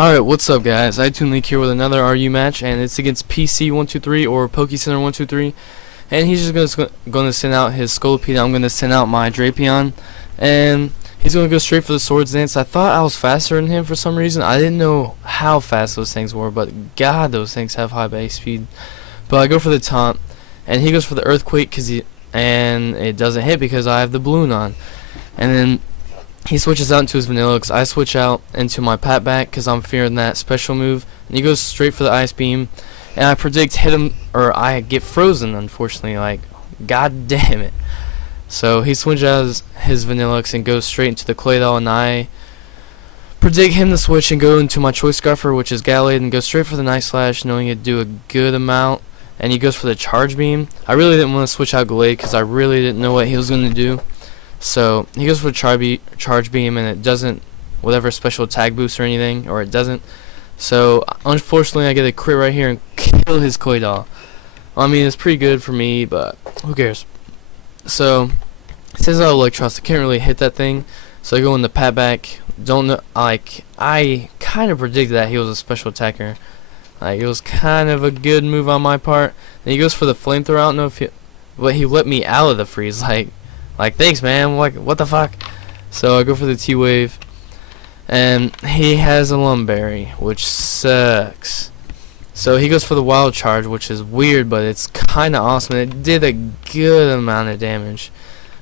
Alright, what's up guys? KaBoooM Slaking here with another RU match, and it's against PC123 or Pokecenter123, and he's just gonna send out his Scolipede. I'm gonna send out my Drapion, and he's gonna go straight for the Swords Dance. I thought I was faster than him for some reason. I didn't know how fast those things were, but god, those things have high base speed. But I go for the taunt, and he goes for the Earthquake and it doesn't hit because I have the balloon on, and then he switches out into his Vanillix. I switch out into my Pat Back because I'm fearing that special move, and he goes straight for the Ice Beam, and I predict hit him, or I get frozen, unfortunately. Like, god damn it. So he switches out his Vanillix and goes straight into the Claydol, and I predict him to switch and go into my Choice Scarfer, which is Gallade, and go straight for the Night Slash, knowing it'd do a good amount, and he goes for the Charge Beam. I really didn't want to switch out Gallade because I really didn't know what he was going to do. So he goes for Charge Beam, and it doesn't whatever special tag boost or anything, or it doesn't. So unfortunately I get a crit right here and kill his Claydol. I mean, it's pretty good for me, but who cares. So since I have Electros, I can't really hit that thing, so I go in the Pat Back. Don't know, like, I kind of predicted that he was a special attacker. Like, it was kind of a good move on my part. And he goes for the Flamethrower. I don't know if but he let me out of the freeze. Like, thanks, man. Like, what the fuck? So I go for the T-Wave, and he has a Lumberry, which sucks. So he goes for the Wild Charge, which is weird, but it's kind of awesome. It did a good amount of damage.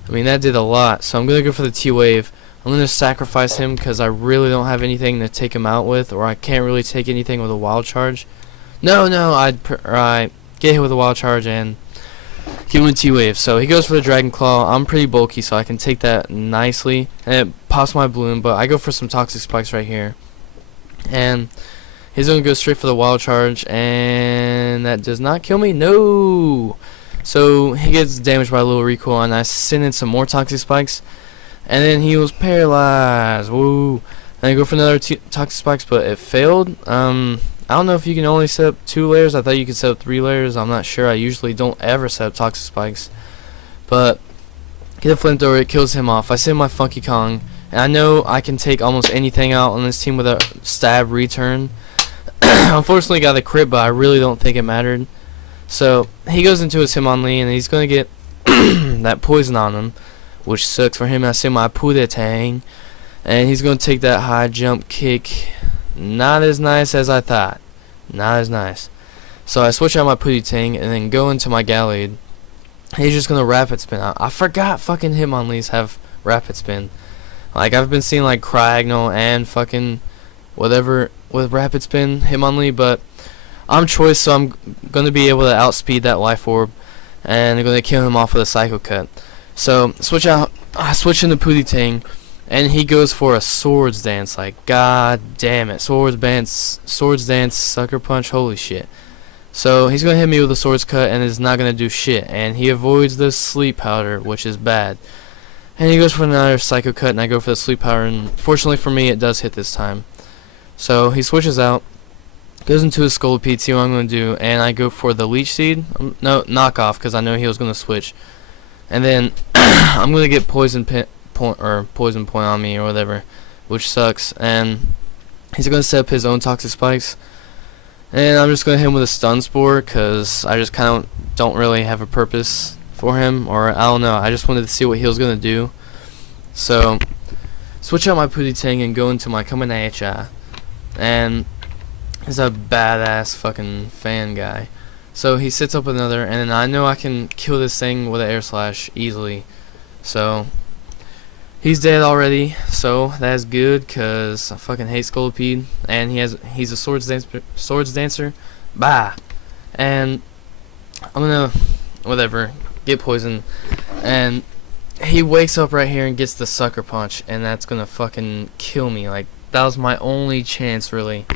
I mean, that did a lot. So I'm gonna go for the T-Wave. I'm gonna sacrifice him because I really don't have anything to take him out with, or I can't really take anything with a Wild Charge. No, I'd get hit with a Wild Charge and give him a T-Wave. So he goes for the Dragon Claw. I'm pretty bulky, so I can take that nicely, and it pops my balloon, but I go for some Toxic Spikes right here, and he's gonna go straight for the Wild Charge, and that does not kill me. No. So he gets damaged by a little recoil, and I send in some more Toxic Spikes, and then he was paralyzed. Woo. And I go for another Toxic Spikes, but it failed. I don't know if you can only set up 2 layers. I thought you could set up 3 layers. I'm not sure. I usually don't ever set up Toxic Spikes. But get a Flamethrower, it kills him off. I send my Funky Kong, and I know I can take almost anything out on this team with a stab return. Unfortunately got a crit, but I really don't think it mattered. So he goes into his Hitmonlee, and he's going to get that poison on him, which sucks for him. I send my Pudetang, and he's going to take that high jump kick. Not as nice as I thought. Not as nice. So I switch out my Pudetang and then go into my Gallade. He's just gonna Rapid Spin. I forgot fucking Hitmonlees have Rapid Spin. Like, I've been seeing like Cryogonal and fucking whatever with Rapid Spin Hitmonlee, but I'm Choice, so I'm gonna be able to outspeed that Life Orb, and I'm gonna kill him off with a Psycho Cut. So I switch into Pudetang, and he goes for a Swords Dance. Like, god damn it. Swords Dance, Sucker Punch, holy shit. So he's going to hit me with a Swords Cut, and it's not going to do shit. And he avoids the Sleep Powder, which is bad. And he goes for another Psycho Cut, and I go for the Sleep Powder, and fortunately for me, it does hit this time. So he switches out, goes into his Scolipede, see what I'm going to do, and I go for the Leech Seed. No, knockoff, because I know he was going to switch. And then I'm going to get Poison Point on me or whatever, which sucks, and he's gonna set up his own Toxic Spikes, and I'm just gonna hit him with a Stun Spore because I just kind of don't really have a purpose for him, or I don't know, I just wanted to see what he was gonna do. So switch out my Pudetang and go into my Coming At Ya, and he's a badass fucking fan guy. So he sets up another, and I know I can kill this thing with an Air Slash easily. So he's dead already, so that's good, cause I fucking hate Scolipede, and he's a Swords Dancer. Bah. And I'm gonna whatever get poisoned, and he wakes up right here and gets the Sucker Punch, and that's gonna fucking kill me. Like, that was my only chance really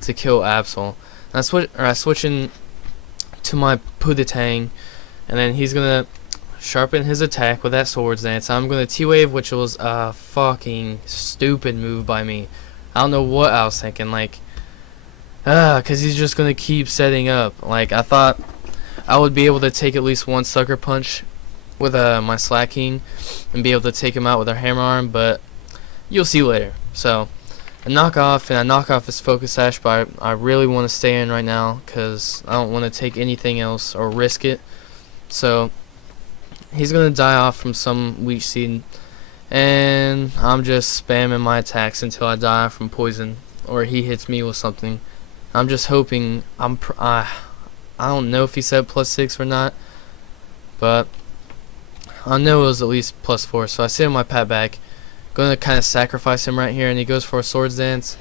to kill Absol. And I switch in to my Pudetang, and then he's gonna sharpen his attack with that Swords Dance. I'm gonna T-Wave, which was a fucking stupid move by me. I don't know what I was thinking, like, cause he's just gonna keep setting up. Like, I thought I would be able to take at least one Sucker Punch with my Slaking and be able to take him out with our Hammer Arm, but you'll see later. So a knockoff, and I knock off his focus sash, but I really want to stay in right now because I don't want to take anything else or risk it. So he's gonna die off from some weak seed, and I'm just spamming my attacks until I die from poison or he hits me with something. I'm just hoping. I don't know if he said +6 or not, but I know it was at least +4. So I sit on my pat back, gonna kind of sacrifice him right here, and he goes for a swords dance,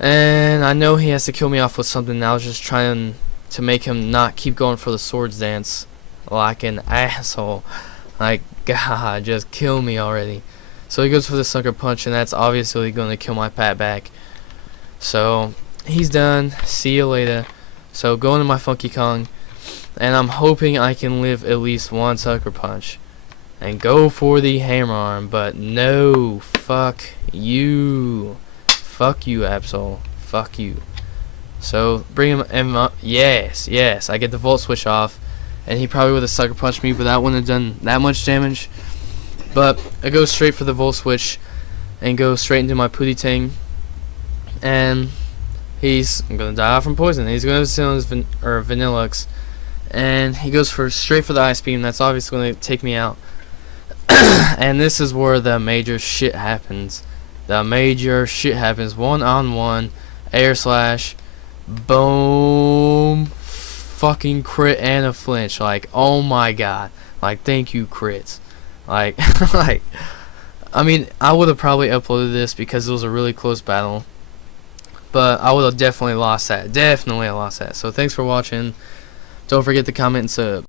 and I know he has to kill me off with something. I was just trying to make him not keep going for the swords dance like an asshole. Like, God, just kill me already. So he goes for the sucker punch, and that's obviously gonna kill my pat back. So he's done. See you later. So going to my Funky Kong, and I'm hoping I can live at least one sucker punch and go for the hammer arm, but no, fuck you, Absol, fuck you. So bring him up. Yes, I get the volt switch off, and he probably would have sucker punched me, but that wouldn't have done that much damage. But I go straight for the volt switch and go straight into my Pootie Tang, and he's gonna die from poison. He's gonna sit on his Vanillux, and he goes straight for the ice beam. That's obviously gonna take me out. And this is where the major shit happens. One-on-one air slash, boom, fucking crit and a flinch. Like, oh my god. Like, thank you, crits. Like, I mean, I would have probably uploaded this because it was a really close battle, but I would have definitely lost that. So thanks for watching. Don't forget to comment and sub.